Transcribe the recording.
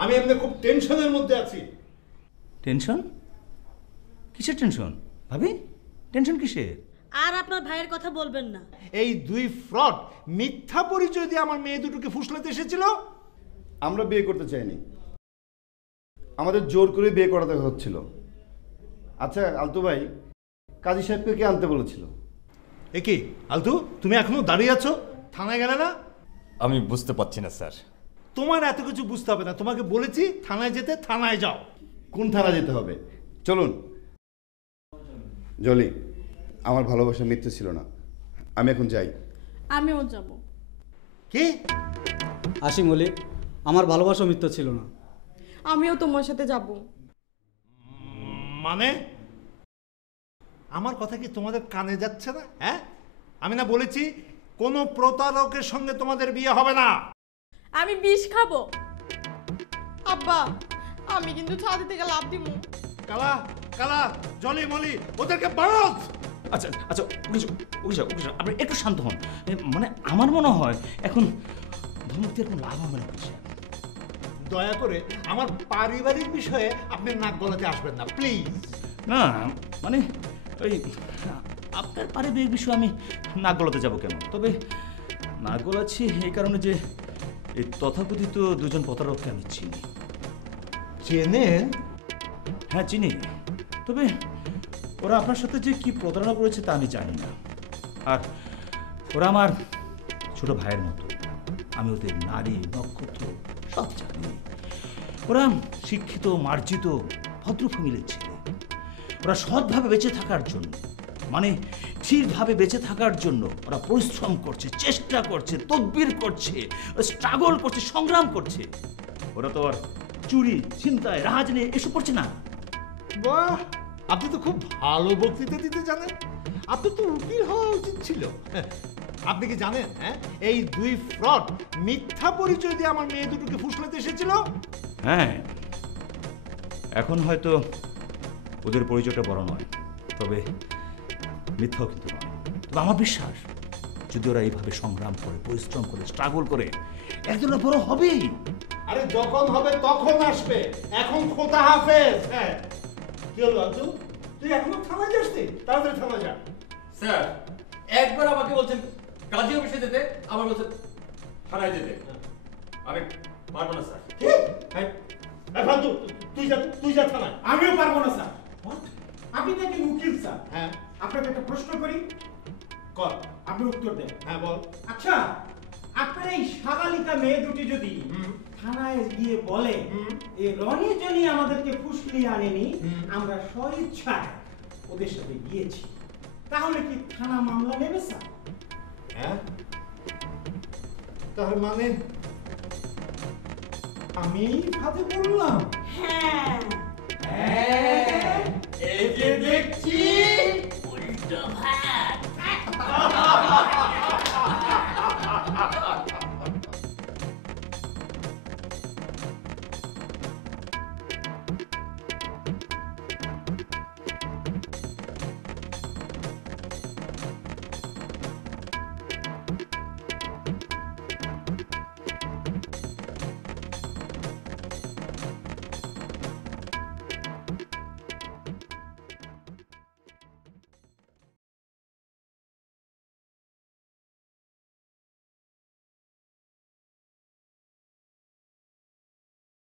আমি এমনি খুব টেনশনের মধ্যে আছি। টেনশন? কিসের টেনশন ভাবি? টেনশন কিসের? আর আপনার ভাইয়ের কথা বলবেন না। এই দুই ফ্রড মিথ্যা পরিচয় দিয়ে আমার মেয়ে দুটোকে ফুসলাতে এসেছিল। আমরা বিয়ে করতে চাইনি, আমাদের জোর করে বিয়ে করাতে হচ্ছিল। আচ্ছা আলতু ভাই, কাজী সাহেবকে কে আনতে বলেছিল? এ কি আলতু, তুমি এখনো দাঁড়িয়ে আছো? থানায় গেলে না? আমি বুঝতে পারছি না স্যার। তোমার এত কিছু বুঝতে হবে না, তোমাকে বলেছি থানায় যেতে, থানায় যাও। কোন থানা যেতে হবে? চলুন। জলি, আমার ভালোবাসা মিথ্যে ছিল না, আমি এখন যাই। আমিও যাব। কি? আসি মলিক, আমার ভালোবাসা মিথ্যা ছিল না। আমিও তোমার সাথে যাব। মানে আমার কথা কি তোমাদের কানে যাচ্ছে না? হ্যাঁ, আমি না বলেছি কোনো প্রতারকের সঙ্গে তোমাদের বিয়ে হবে না। আমি বিষ খাবো। আব্বা, আমি কিন্তু ছাদে থেকে লাফ দিব। কালা কালা, জলি মলি, ওদেরকে বারোজ। আচ্ছা আচ্ছা, আপনি একটু শান্ত হন। মানে আমার মনে হয় এখন ধমক দিয়ে কোনো লাভ হবে না। দয়া করে আমার পারিবারিক বিষয়ে আপনি নাক গলাতে আসবেন না প্লিজ। না মানে ওই আপনার পারিবারিক বিষয়ে আমি নাক গলাতে যাবো কেন? তবে নাক গলাচ্ছি এই কারণে যে এই তথাকথিত দুজন প্রতারককে আমি চিনি। চেনেন? হ্যাঁ চিনি, তবে ওরা আপনার সাথে যে কি প্রতারণা করেছে তা আমি জানি না। আর ওরা আমার ছোট ভাইয়ের মতো, আমি ওদের নারী নক্ষত্র সব জানি। ওরা শিক্ষিত, মার্জিত, ভদ্র ফ্যামিলির ছেলে। ওরা সৎভাবে বেঁচে থাকার জন্য, মানে ঠিকভাবে বেঁচে থাকার জন্য ওরা পরিশ্রম করছে, চেষ্টা করছে, তদবির করছে, স্ট্রাগল করছে, সংগ্রাম করছে। ওরা তো আর চুরি, ছিনতাই, রাহাজানি এসব করছে না। বাহ, আপনি তো খুব ভালো বক্তৃতা দিতে জানেন। আপনি তো উকিল হওয়া উচিত ছিল। আপনি কি জানেন হ্যাঁ, এই দুই ফ্রড মিথ্যা পরিচয় দিয়ে আমার মেয়ে দুটোকে ফুসলাতে এসেছিল। হ্যাঁ, এখন হয়তো ওদের পরিচয়টা বড় নয়, তবে মিথ্যাও কিন্তু নয়। তবে আমার বিশ্বাস যদি ওরা এইভাবে সংগ্রাম করে, পরিশ্রম করে, স্ট্রাগল করে, একদিন ওরা বড় হবেই। আরে যখন হবে তখন আসবে, এখন খোদা হাফেজ। হ্যাঁ, কি হলো আব্দু, তুই এখনো থানায় যাসনি? তাড়াতাড়ি থানায় যা। স্যার একবার আমাকে বলছেন কাজী অফিসে যেতে, আবার বলছেন থানায় যেতে। আমি পারবো না স্যার। কি? এই ফালতু, তুই যা থানায়। আমিও পারবো না স্যার। আপনি নাকি উকিল স্যার? হ্যাঁ। আপনাকে একটা প্রশ্ন করি, কর। আপনি উত্তর দেন। হ্যাঁ বল। আচ্ছা, আপনার এই সাবালিকা মেয়ে দুটি যদি থানায় গিয়ে বলে এই রনি জনি আমাদেরকে ফুসলিয়ে আনেনি, আমরা স্বইচ্ছায় ওদের সাথে গিয়েছি, তাহলে কি থানা মামলা নেবে স্যার? হ্যাঁ, তার মানে আমি ফাঁদে পড়লাম? হ্যাঁ, এই যে দেখছি উল্টো ভাত।